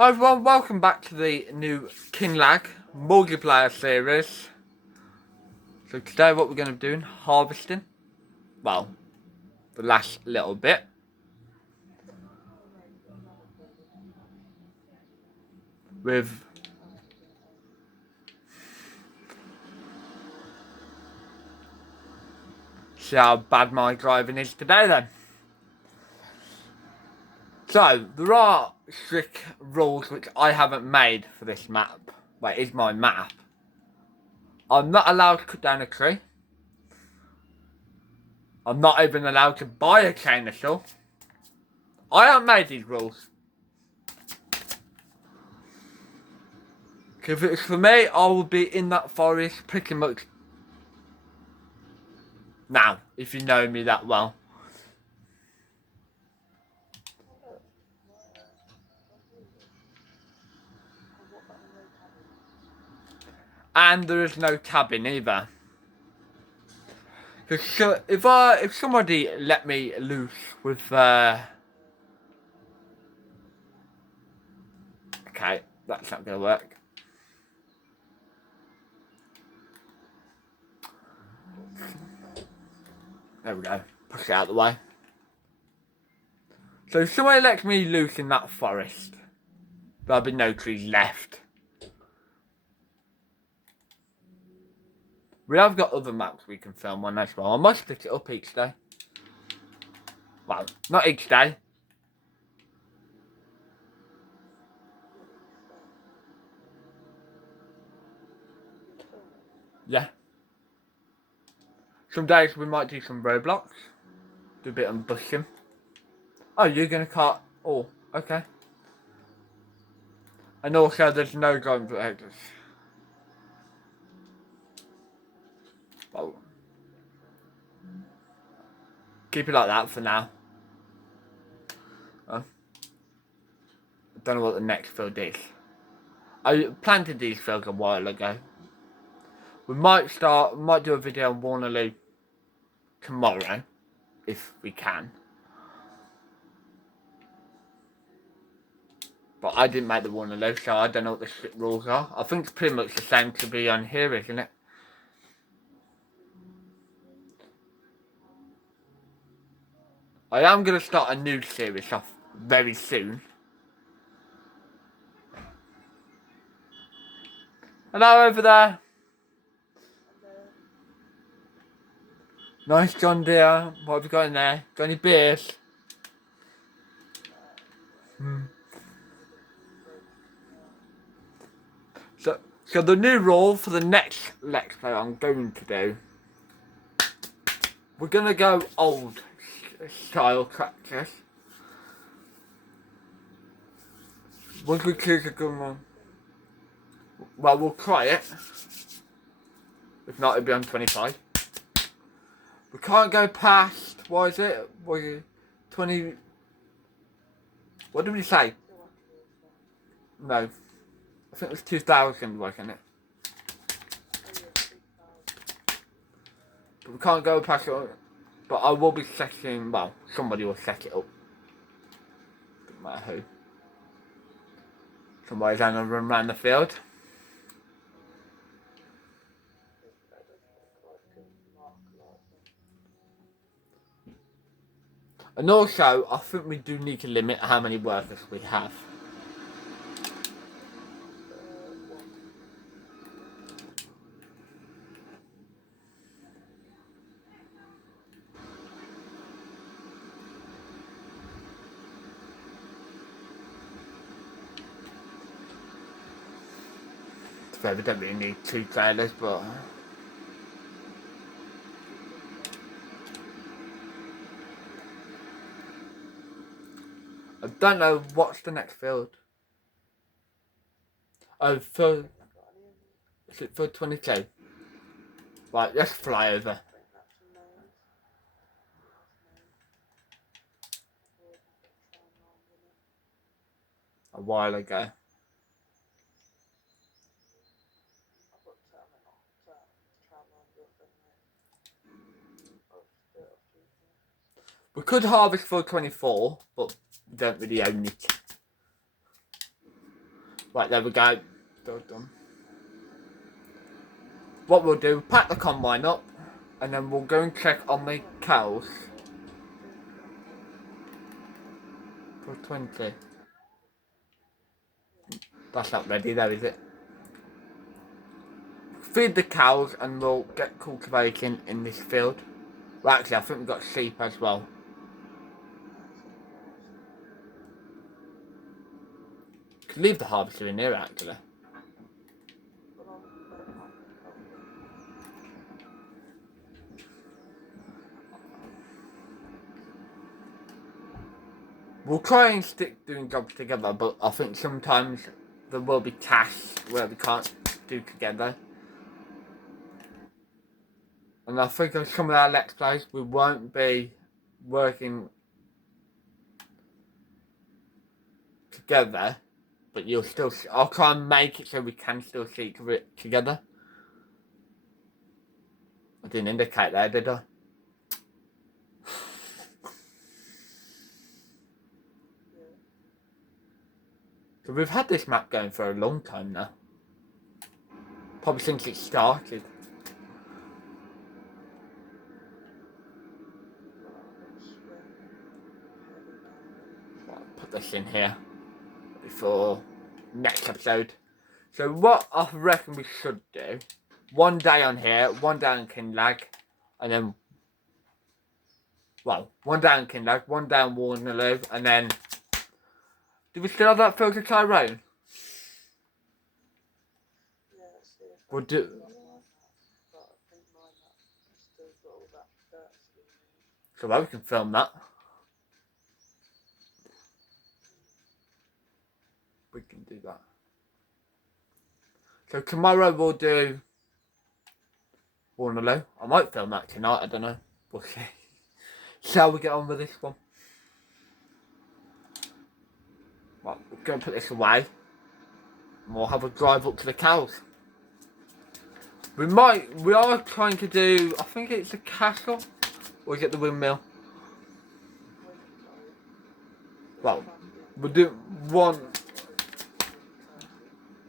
Hi everyone, welcome back to the new Kinlag multiplayer series. So today what we're going to be doing, harvesting. Well, the last little bit. With see how bad my driving is today then. So, there are strict rules which I haven't made for this map. Well, it is my map. I'm not allowed to cut down a tree. I'm not even allowed to buy a chainsaw. I haven't made these rules. If it's for me, I will be in that forest pretty much now, if you know me that well. And there is no cabin either. Because if somebody let me loose with okay, that's not gonna work. There we go. Push it out of the way. So if somebody lets me loose in that forest, there'll be no trees left. We have got other maps we can film on as well. I might split it up each day. Well, not each day. Yeah. Some days we might do some Roblox. Do a bit of bushing. Oh, you're gonna cut. Oh, okay. And also, there's no gun protectors. Well, keep it like that for now. I don't know what the next field is. I planted these fields a while ago. We might do a video on Warnerloo tomorrow, if we can. But I didn't make the Warnerloo, so I don't know what the strict rules are. I think it's pretty much the same to be on here, isn't it? I am going to start a new series off very soon. Hello over there. Nice John Deere. What have you got in there? Got any beers? So the new rule for the next Let's Play I'm going to do, we're going to go old style tractors. Once we choose a good one, well, we'll try it. If not, it'll be on 25. We can't go past, what is it? 20... What did we say? No. I think it was 2000, wasn't it? But we can't go past it. But I will be setting, well, somebody will set it up. Doesn't matter who. Somebody's going to run around the field. And also, I think we do need to limit how many workers we have. So we don't really need 2 trailers, but... I don't know what's the next field. Oh, for... Is it for 22? Right, let's fly over. A while ago. We could harvest for 24, but we don't really own it. Right, there we go. Done. What we'll do, pack the combine up, and then we'll go and check on the cows. For 20. That's not ready though, is it? Feed the cows and we'll get cultivating in this field. Well, actually, I think we've got sheep as well. Could leave the harvester in here, actually. We'll try and stick doing jobs together, but I think sometimes there will be tasks where we can't do together. And I think on some of our Let's Plays, we won't be working together, but you'll still, I'll try and make it so we can still see it together. I didn't indicate there, did I? So we've had this map going for a long time now. Probably since it started. I'll put this in here before next episode. So what I reckon we should do, one day on here, one day on Kinlag, and then, well, one day on Kinlag, one day on Warnerloo, and then, do we still have that filter Tyrone? We'll do. So well, we can film that. We can do that. So tomorrow we'll do Warnerloo. I might film that tonight, I don't know. We'll see. Shall we get on with this one? Well, we're going to put this away. And we'll have a drive up to the cows. We are trying to do, I think it's the castle. Or is it the windmill? Well, we'll do one.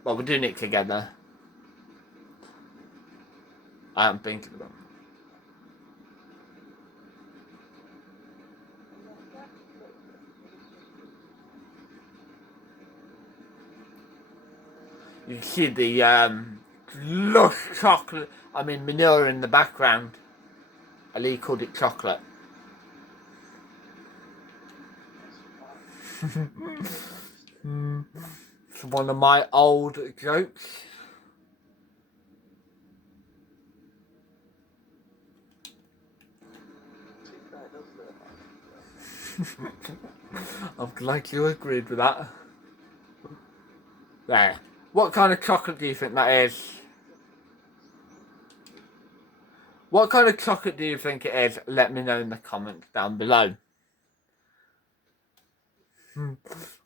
Well, we're doing it together. I am thinking about it. You can see the lush chocolate, manure in the background. Ali called it chocolate. It's one of my old jokes. I'm glad you agreed with that. There. What kind of chocolate do you think that is? What kind of chocolate do you think it is? Let me know in the comments down below.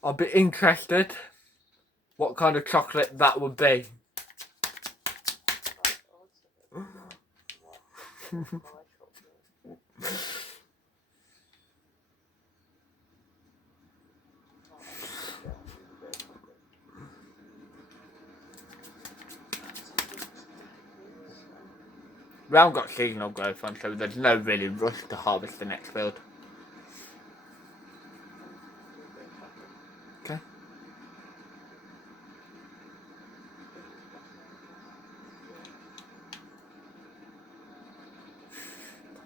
I'll be interested what kind of chocolate that would be. We haven't got seasonal growth on, so there's no really rush to harvest the next field. Okay.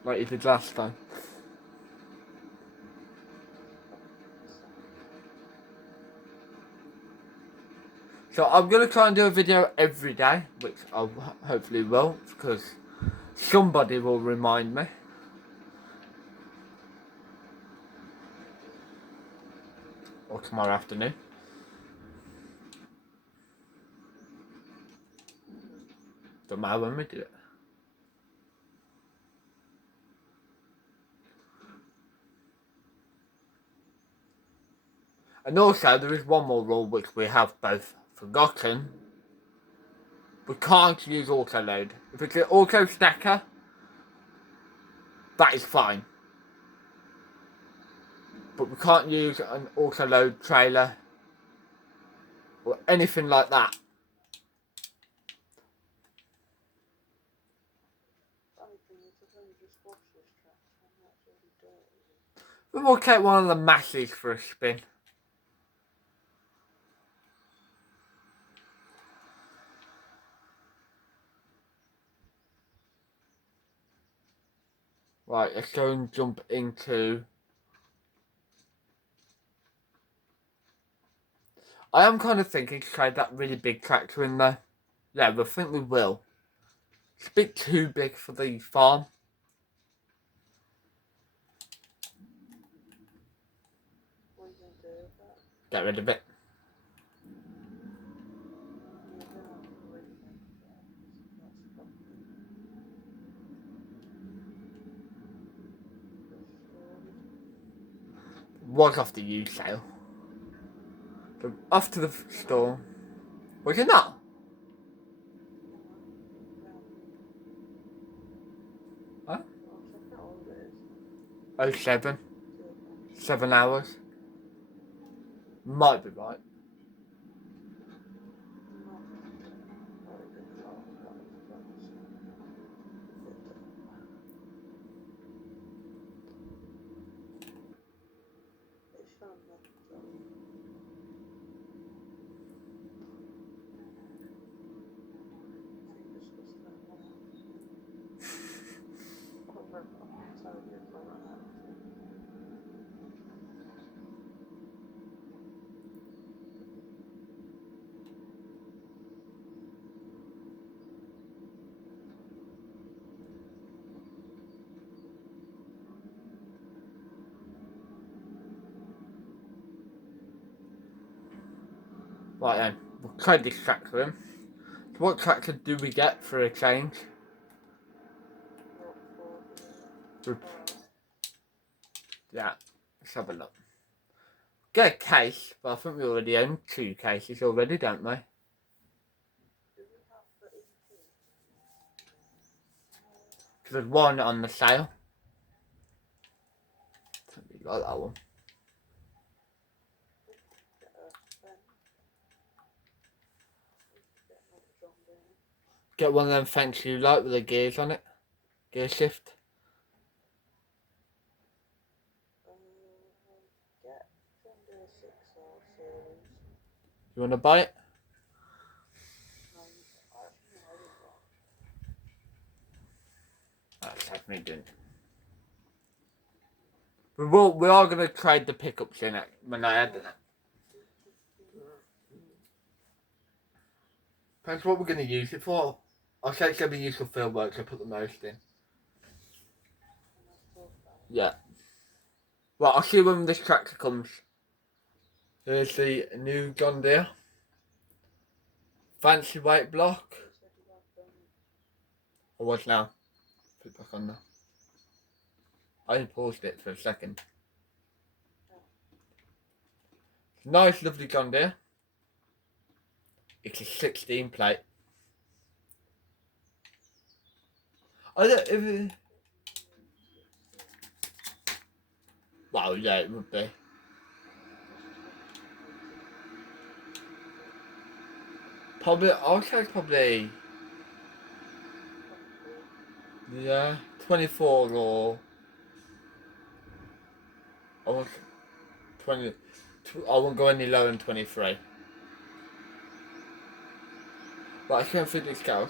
Like you did last time. So I'm going to try and do a video every day, which I hopefully will, because somebody will remind me. Or tomorrow afternoon. Don't matter when we do it. And also there is one more rule which we have both forgotten. We can't use auto load. If it's an auto stacker, that is fine. But we can't use an auto load trailer or anything like that. We will take one of the masses for a spin. Right, let's go and jump into... I am kind of thinking to trade that really big tractor in there. Yeah, I think we will. It's a bit too big for the farm. What are you going to do with that? Get rid of it. You're going to have to remake that because that's probably storage. Was off the used sale. So off to the store. Was it not? Huh? I'll check out all it is. Oh, 7. See if I 7 hours. Might be right. not very good car, that is close. It's from the job. We can discuss that more. I'll tell you if I run out of it. Right then, we'll trade this tractor in. So what tractor do we get for a change? What for For- the Yeah, let's have a look. Get a case, but I think we already own 2 cases already, don't we? do we have the EP? Because there's one on the sale. So we got that one. Get a Ben. Get another John Deere. Get one of them Fendt you like with the gears on it. Gear shift. Get John Deere 6R series. You want to buy it? No, actually no, I wouldn't want. That's definitely doing. We are going to trade the pickups in it when I add it. Depends what we're going to use it for. I'll say it's going to be used for field work, so I put the most in. Yeah. Well, I'll see when this tractor comes. Here's the new John Deere. Fancy white block. Or what now? Put it back on now. I paused it for a second. Nice, lovely John Deere. It's a 16 plate. I don't if it... Well, yeah, it would be. Probably, I'll say probably, yeah, 24 or, I won't, 20, I won't go any lower than 23. But I can't fit this house.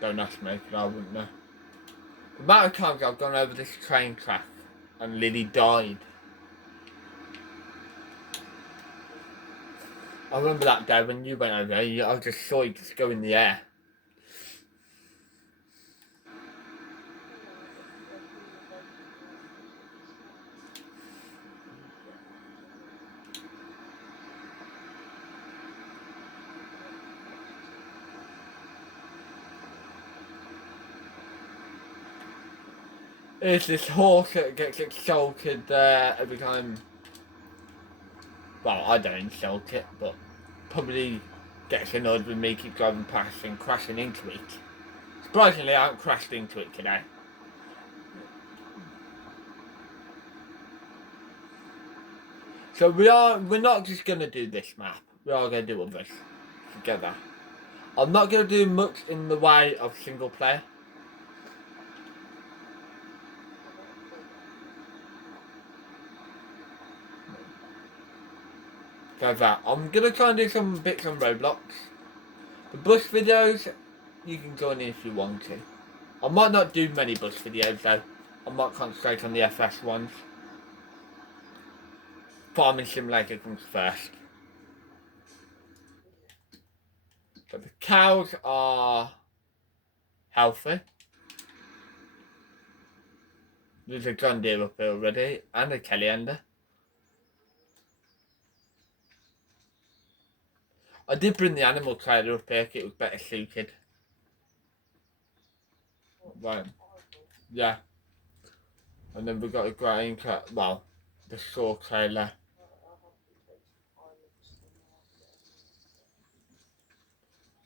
Don't ask me, because I wouldn't know. The amount of times I've gone over this train track and Lily died. I remember that day when you went over there, I just saw you just go in the air. There's this horse that gets insulted every time. Well, I don't insult it, but probably gets annoyed with me keep driving past and crashing into it. Surprisingly, I haven't crashed into it today. So we're not just gonna do this map. We are gonna do others together. I'm not gonna do much in the way of single player. So that I'm gonna try and do some bits on Roblox. The bus videos, you can join in if you want to. I might not do many bus videos though. I might concentrate on the FS ones. Farming Simulator comes first. So the cows are healthy. There's a John Deere up here already and a Kellyander. I did bring the animal trailer up here, it was better suited. Right, yeah. And then we've got a grain cut, well, the saw trailer.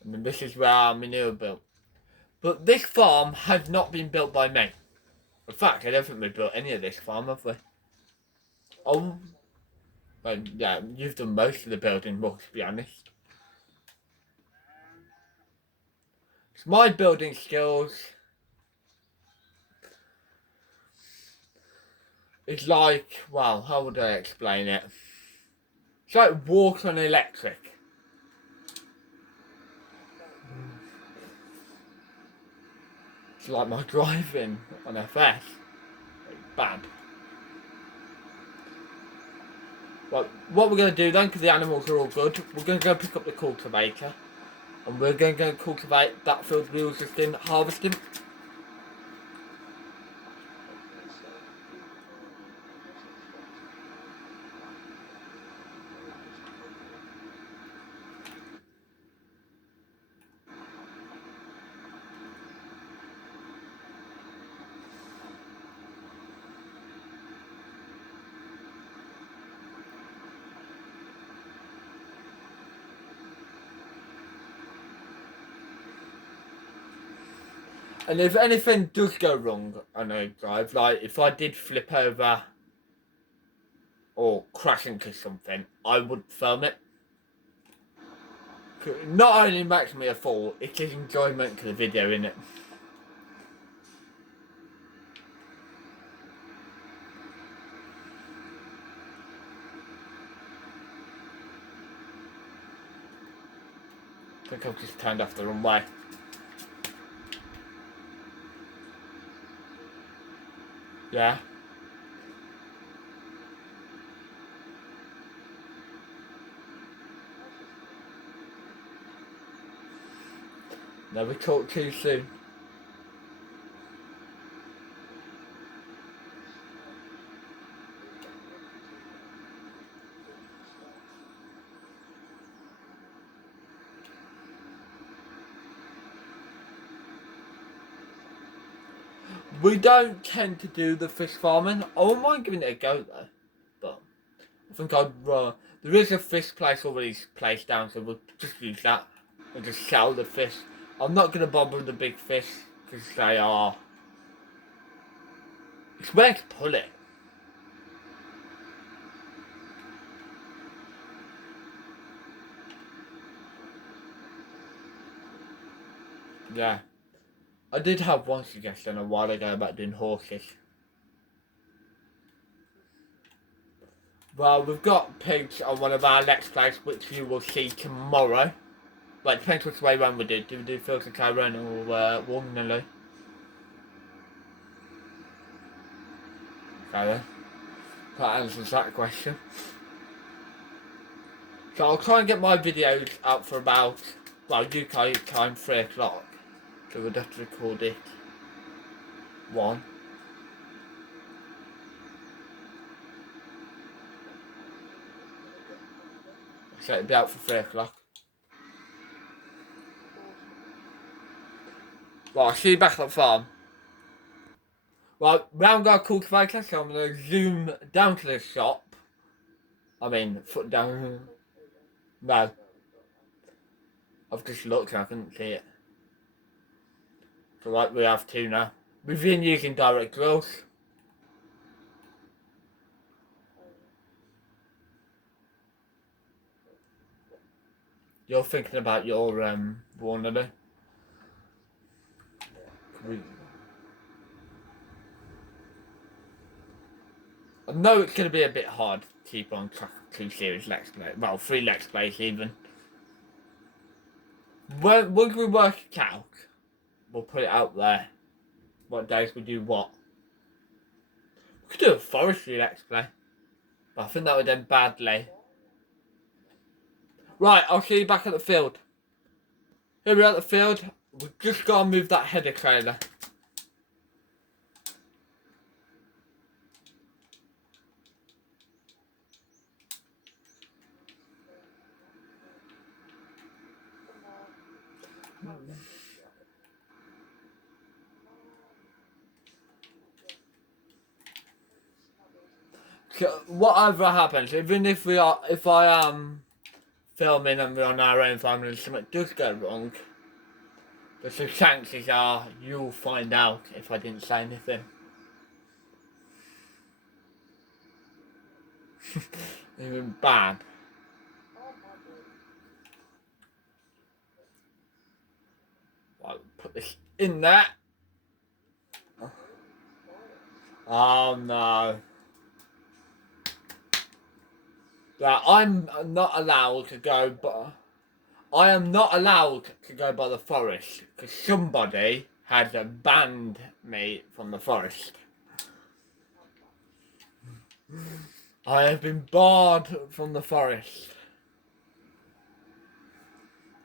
And then this is where our manure built. But this farm has not been built by me. In fact, I don't think we built any of this farm, have we? Oh, well, yeah, you've done most of the building work, to be honest. It's my building skills. It's like, well, how would I explain it? It's like water and electric. It's like my driving on FS. Bad. Well, what we're going to do then, because the animals are all good, we're going to go pick up the cultivator. And we're going to go cultivate that field we were just in harvesting. And if anything does go wrong on a drive, like if I did flip over or crash into something, I would film it. It not only makes me a fool, it is enjoyment to the video, innit? I think I've just turned off the wrong way. Yeah. Never talk too soon. We don't tend to do the fish farming. I wouldn't mind giving it a go though. But I think I'd there is a fish place already placed down, so we'll just use that. And just sell the fish. I'm not going to bother with the big fish, because they are... It's where to pull it. Yeah. I did have one suggestion a while ago about doing horses. Well, we've got pigs on one of our Let's Plays, which you will see tomorrow. But it depends which way round we do. Do we do Fields of Tyrone or Warnley? Okay then. That answers that question. So I'll try and get my videos out for about, well, UK time 3 o'clock. So we'd have to record it 1. So it'll be out for 3 o'clock. Well, I'll see you back at the farm. Well, we haven't got a cultivator, so I'm going to zoom down to the shop. I mean, foot down. No. I've just looked and I couldn't see it. So like we have 2 now. We've been using direct drills. You're thinking about your one, are you? I know it's going to be a bit hard to keep on track of 2 series Let's Play. Well, 3 Let's Plays even. Once we work it out, we'll put it out there. What days we do what. We could do a forestry Let's Play. But I think that would end badly. Right, I'll see you back at the field. Here we are at the field. We've just got to move that header trailer. Whatever happens, even if I am filming and we're on our own family and something does go wrong, the chances are you'll find out if I didn't say anything. Even bad. I'll put this in there. Oh no. That I'm not allowed to go, but I am not allowed to go by the forest because somebody has banned me from the forest. I have been barred from the forest.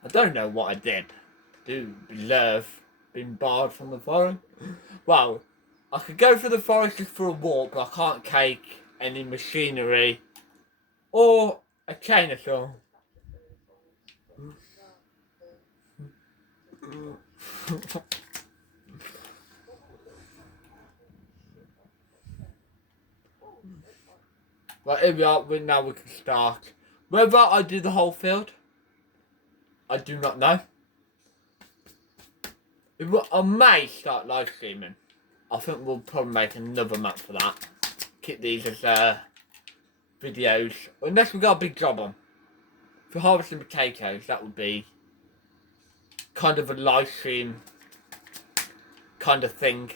I don't know what I did. Do deserve being barred from the forest? Well, I could go through the forest just for a walk, but I can't take any machinery or a chainsaw. Right, here we are. Now we can start. Whether I do the whole field, I do not know. I may start live streaming. I think we'll probably make another map for that. Keep these as videos, unless we got a big job on. For harvesting potatoes, that would be kind of a live stream kind of thing.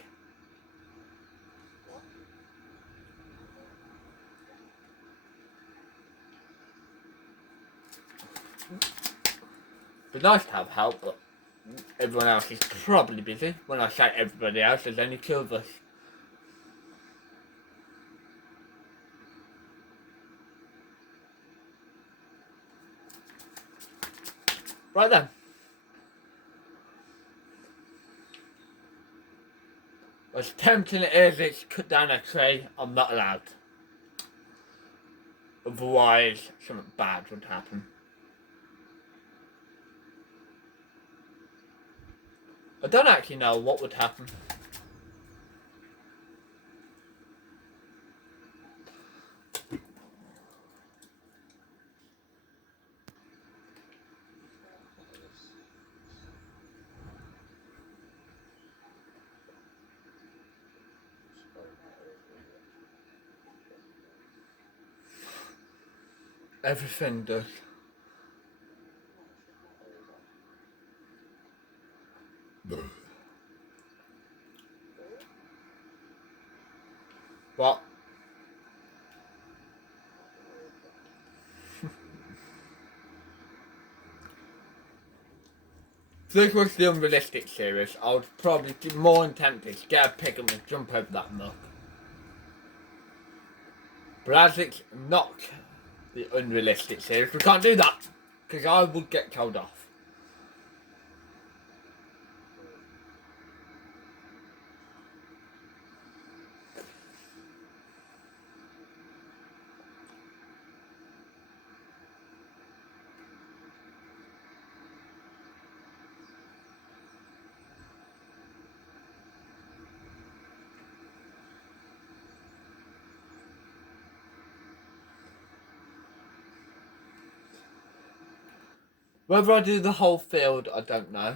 It'd be nice to have help, but everyone else is probably busy. When I say everybody else, there's only 2 of us. Right then. As tempting it is, it's cut down a tree. I'm not allowed. Otherwise, something bad would happen. I don't actually know what would happen. Everything does. What? If this was the unrealistic series, I would probably be more tempted to get a pick up and jump over that muck. But as it's not the unrealistic series, we can't do that because I would get told off. Whether I do the whole field, I don't know.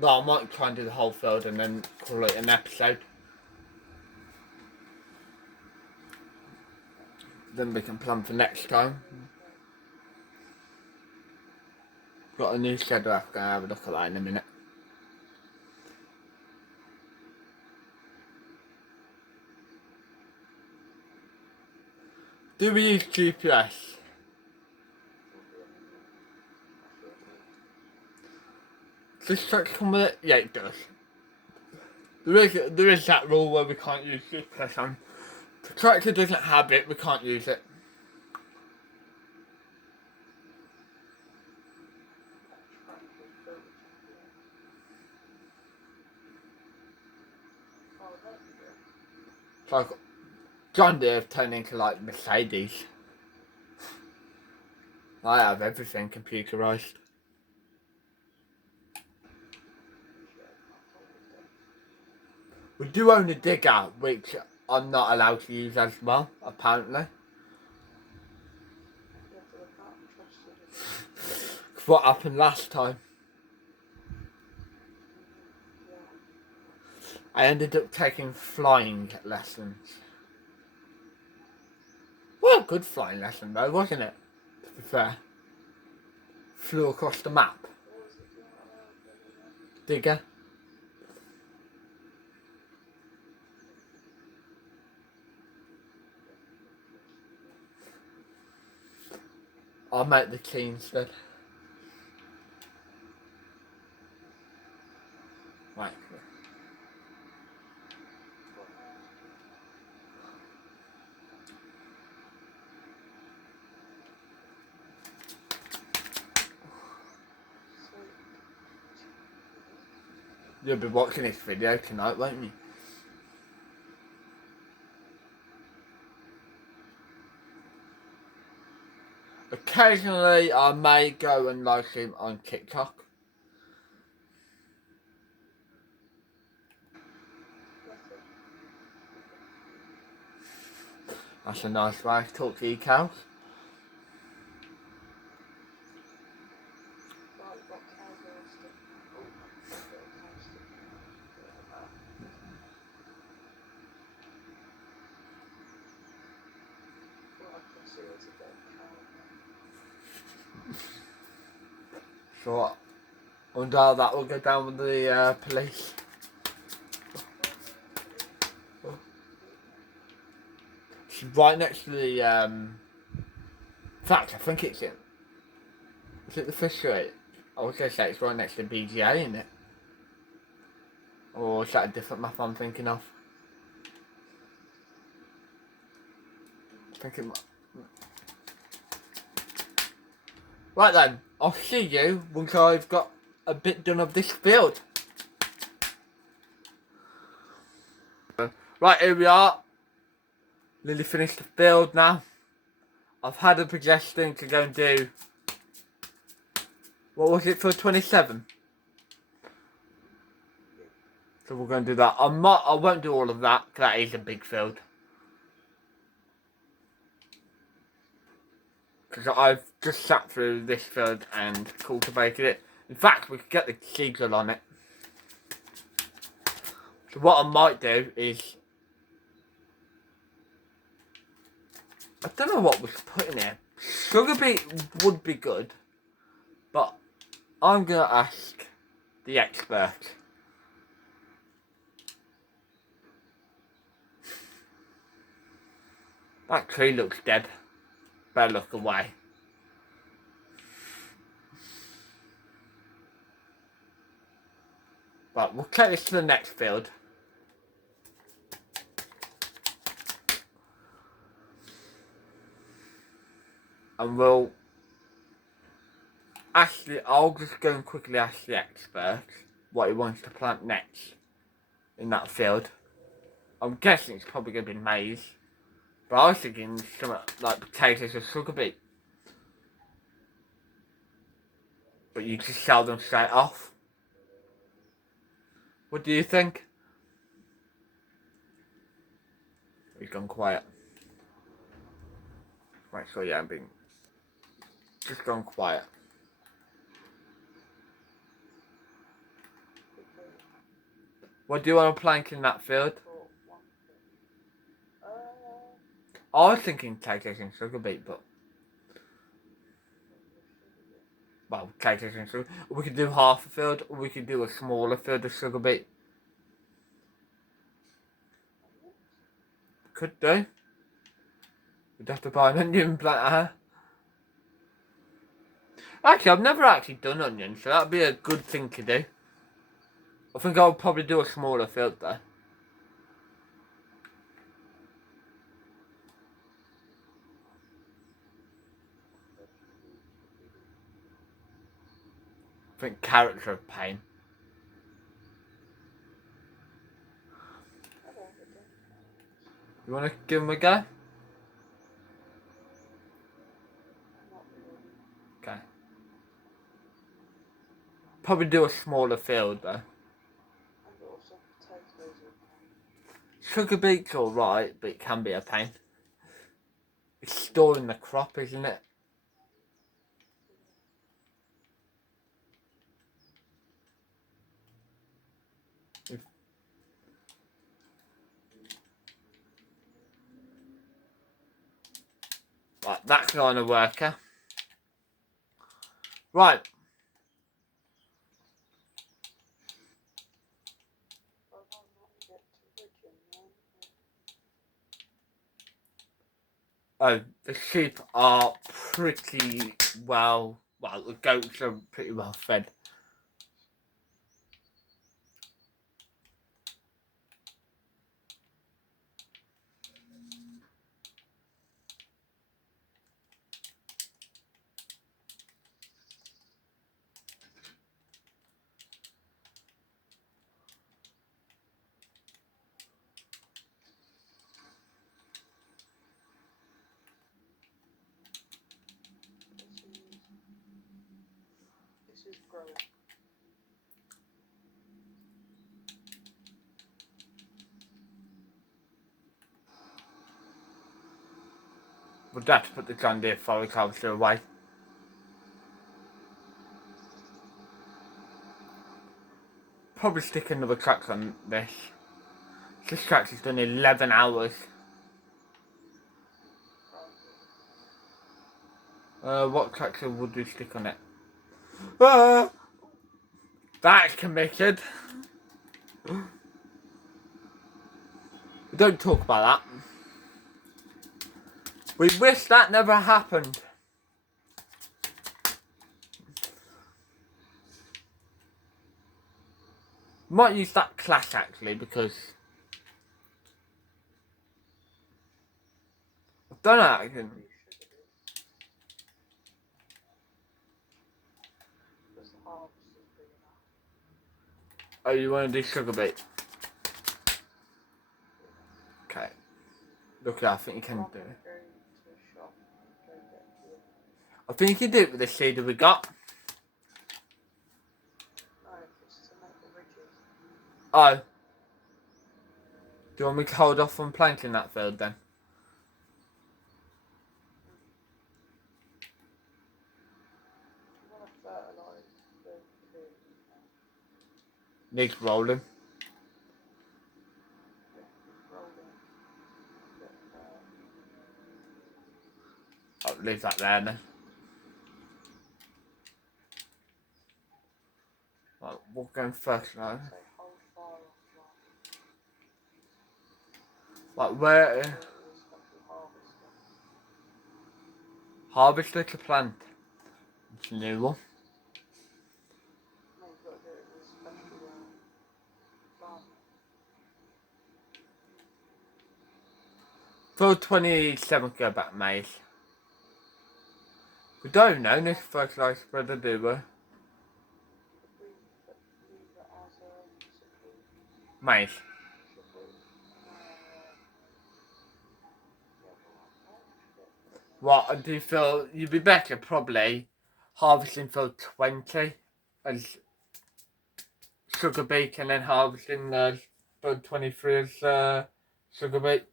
But I might try and do the whole field and then call it an episode. Then we can plan for next time. Got a new schedule, I'm going to have a look at that in a minute. Do we use GPS? Does tractor come with it? Yeah, it does. There is that rule where we can't use GPS on. If the tractor doesn't have it, we can't use it. Oh, that'd be good. It's like John Deere have turned into like Mercedes. I have everything computerised. We do own a digger, which I'm not allowed to use as well, apparently. You have to look out and trust it. 'Cause what happened last time? Yeah. I ended up taking flying lessons. Well, a good flying lesson though, wasn't it? To be fair. Flew across the map. What was it? You're not allowed to do that. Digger. I'll make the key instead. Right. So, You'll be watching this video tonight, won't you? Occasionally, I may go and live stream on TikTok. that's it. That's a nice way to talk to your cows. Well, you've got cowgirl stick. Oh, little cow stick. Yeah, that. Well, I can see it's a dead cow. So, under that, we'll go down with the police. It's right next to the, in fact, I think it's in. Is it the fishery? I was going to say it's right next to the BGA, isn't it? Or is that a different map I'm thinking of? I think it might. Right then, I'll see you once I've got a bit done of this field. Right, here we are. Nearly finished the field now. I've had a suggestion to go and do, what was it for 27? So we're going to do that. I won't do all of that, because that is a big field. Because I've just sat through this field and cultivated it. In fact, we could get the seedling on it. So what I might do is, I don't know what we should put in here. Sugar beet would be good, but I'm going to ask the expert. That tree looks dead. Better look away. Right, we'll take this to the next field. And we'll actually, I'll just go and quickly ask the expert what he wants to plant next in that field. I'm guessing it's probably going to be maize. But I was thinking something like potatoes or sugar beet. But you just sell them straight off. What do you think? He's gone quiet. Right, so yeah, I'm being just gone quiet. What do you want to plant in that field? Caught one thing. I was thinking PlayStation Sugar Beet, but well, PlayStation Sugar. We could do half a field, or we could do a smaller field of Sugar Beet. Could do. We'd have to buy an onion planter. Actually, I've never actually done onions, so that'd be a good thing to do. I think I'll probably do a smaller field though. I think carrots are a pain. I don't think it. You want to give them a go? Not really. Okay. Probably do a smaller field though. And also potatoes are Sugar beet's alright, but it can be a pain. It's storing the crop, isn't it? Right, that kind of worker. Right. But I'm not get to Virginia. Oh, the sheep are pretty well, the goats are pretty well fed. This is growing. We'd have to put the John Deere forage harvester away. Probably stick another tractor on this. This tractor's done 11 hours. What tractor would we stick on it? That's committed. We don't talk about that. We wish that never happened. Might use that class actually because I've done it. I can. Because the harvest is big enough. Oh, you want to do sugar beet? Okay. Look, I think you can do it. Go to a shop and go get it. I think you can do it with the seed that we got. No, it's to make the ridges. Oh. Do you want me to hold off on planting that field then? You want to fertilise the field. Needs rolling. I'll leave that there then. Right, we're going first now. Like where? Harvester to plant. It's a new one. For 27 go back maize. We don't know this fertilizer spreader, do we? Maize. What, do you feel you'd be better probably harvesting field 20 as sugar beet and then harvesting field 23 as sugar beet?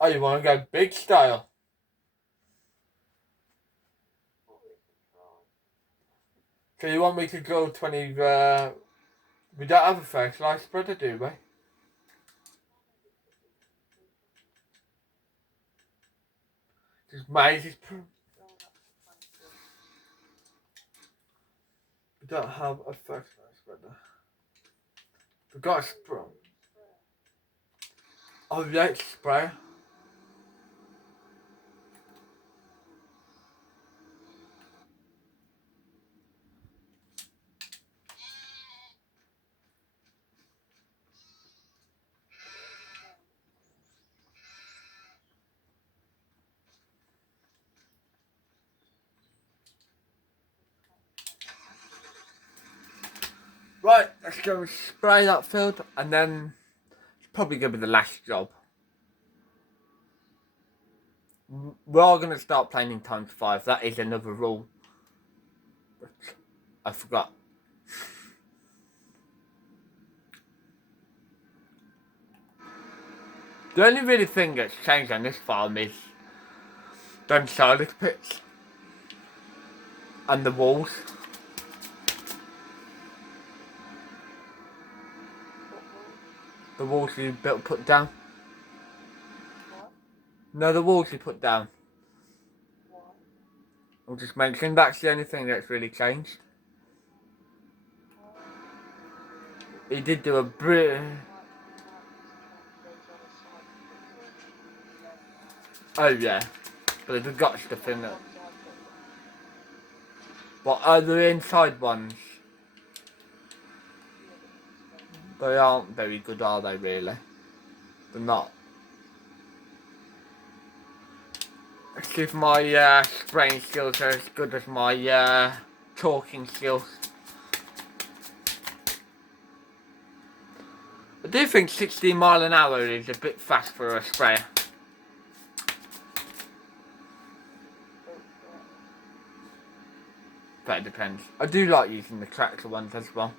Oh, you want to go big style? So you want me to go 20 We don't have a fertiliser spreader, do we? Just maize. We don't have a fertiliser spreader. We've got a spray. Oh, yeah, it's spray. Right, let's go and spray that field, and then it's probably going to be the last job. We are going to start playing in times 5. That is another rule. But I forgot. The only really thing that's changed on this farm is them silage pits and the walls. The walls you put down. What? No, the walls you put down. What? I'm just mentioning that's the only thing that's really changed. He did do a Oh yeah, but they've got stuff in it. What are the inside ones? They aren't very good, are they really? They're not. Let's see if my spraying skills are as good as my talking skills. I do think 16 mile an hour is a bit fast for a sprayer. But it depends. I do like using the tractor ones as well.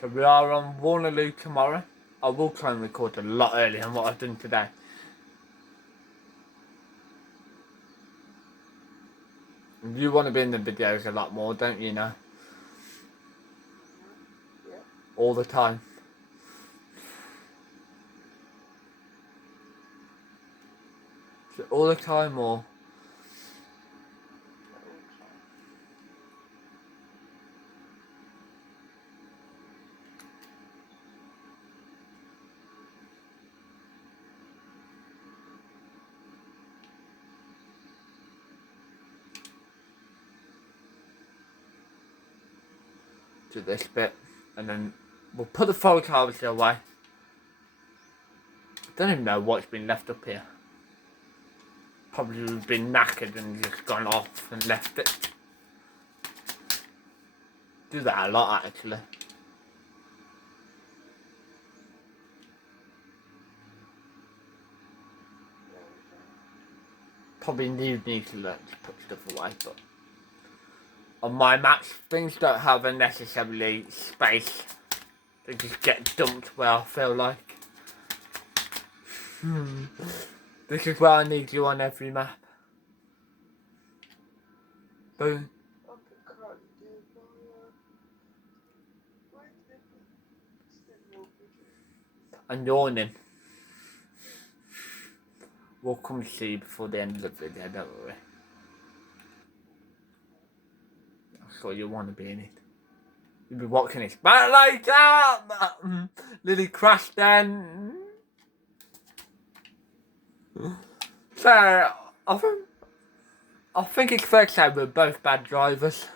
So we are on Waterloo tomorrow. I will try and record a lot earlier than what I've done today. You want to be in the videos a lot more, don't you know? Yeah. All the time. Is it all the time or? Do this bit and then we'll put the foliage harvester away. I don't even know what's been left up here. Probably been knackered and just gone off and left it. Do that a lot actually. Probably need to learn to put stuff away, but on my maps things don't have a necessarily space. They just get dumped where I feel like. This is where I need you on every map. Boom. And yawning. We'll come see you before the end of the video, don't worry. I'm sure you want to be in it. You'll be watching this. But later! Lily crashed then. So, I think it's fair to say we're both bad drivers.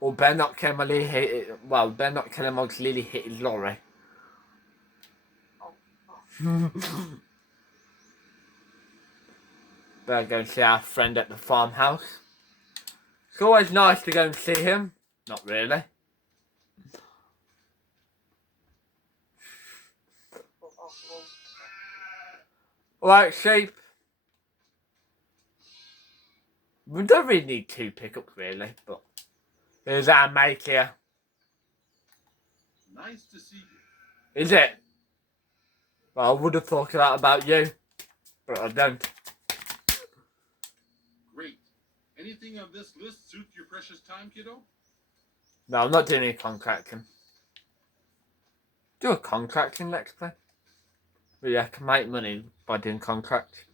Or better not kill my Lily hit it. Well, better not kill him because Lily hit his lorry. Better go and see our friend at the farmhouse. It's always nice to go and see him. Not really. Alright, sheep. We don't really need 2 pickups, really, but here's our mate here. Nice to see you. Is it? Well, I would have thought of that about you, but I don't. Great. Anything on this list suit your precious time, kiddo? No, I'm not doing any contracting. Do a contracting Let's Play. But yeah, I can make money by doing contracts.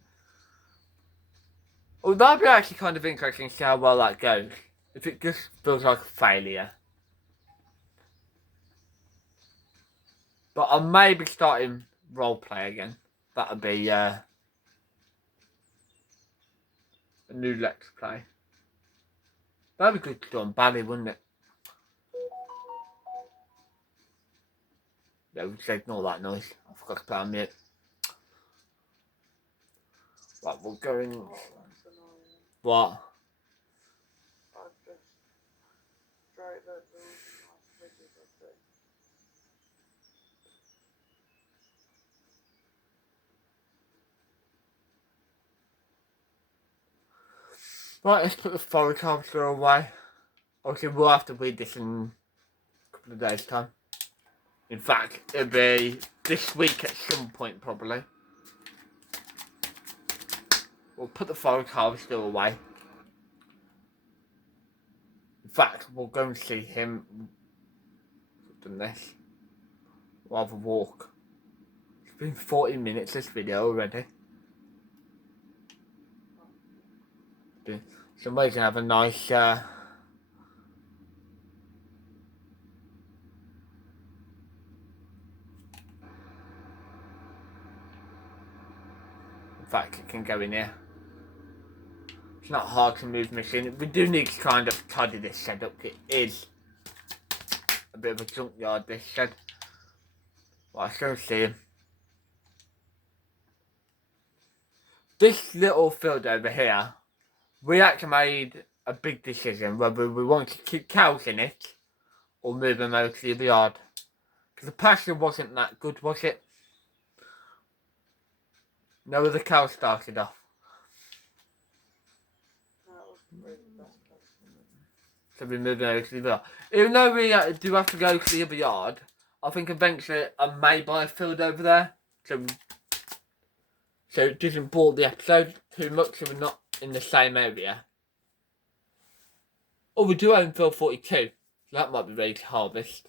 Well, that'd be actually kind of interesting to see how well that goes. If it just feels like a failure. But I may be starting roleplay again. That'd be a new Let's Play. That'd be good to do on Bally, wouldn't it? Yeah, we should ignore that noise. I forgot to put on mute. Right, we're going. Oh, that's annoying. What? I've just tried that those last videos of it. Right, let's put the forest harvester away. Obviously, we'll have to read this in a couple of days' time. In fact, it'll be this week at some point, probably. We'll put the forest harvester away. In fact, we'll go and see him. Done this. We'll have a walk. It's been 40 minutes this video already. Somebody's gonna have a nice in fact, it can go in here. It's not hard to move the machine. We do need to kind of tidy this shed up. It is a bit of a junkyard, this shed. Well, let's go and see him. This little field over here, we actually made a big decision whether we want to keep cows in it or move them over to the yard. Because the pasture wasn't that good, was it? No, the cows started off. That was probably the best place. So we're moving over to the yard. Even though we do have to go to the other yard, I think eventually I may buy a field over there. So it doesn't bore the episode too much, so we're not in the same area. Oh, we do own field 42. So that might be ready to harvest.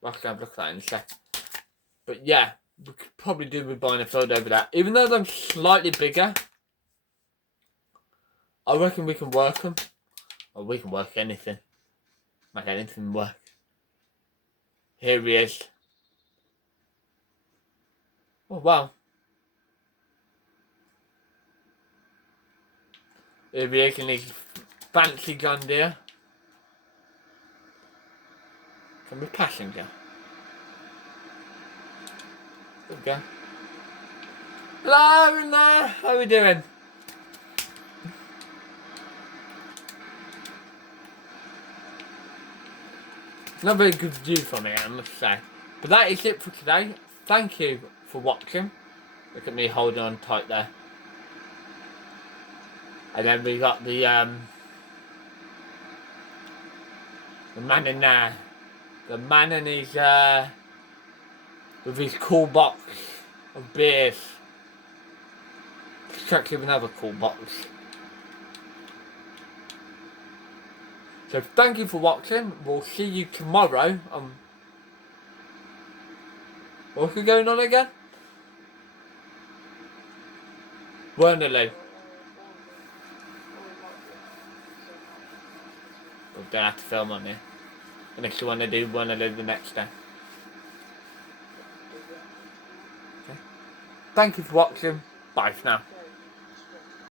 We'll have to have a look at that in a sec. But yeah, we could probably do with buying a field over there. Even though they're slightly bigger, I reckon we can work them. Or we can work anything. Make anything work. Here he is. Oh wow. Here he is in his fancy John Deere. Can be passenger. There we go. Hello in there. How are we doing? It's not very good view from here, I must say. But that is it for today. Thank you for watching. Look at me holding on tight there. And then we got the man in there. The man in his with his cool box of beers. Let's check if another cool box. So thank you for watching. We'll see you tomorrow. What's going on again? Wernaloo. We're gonna have to film on here. Unless you want to do Wernaloo the next day. Okay. Thank you for watching. Bye for now.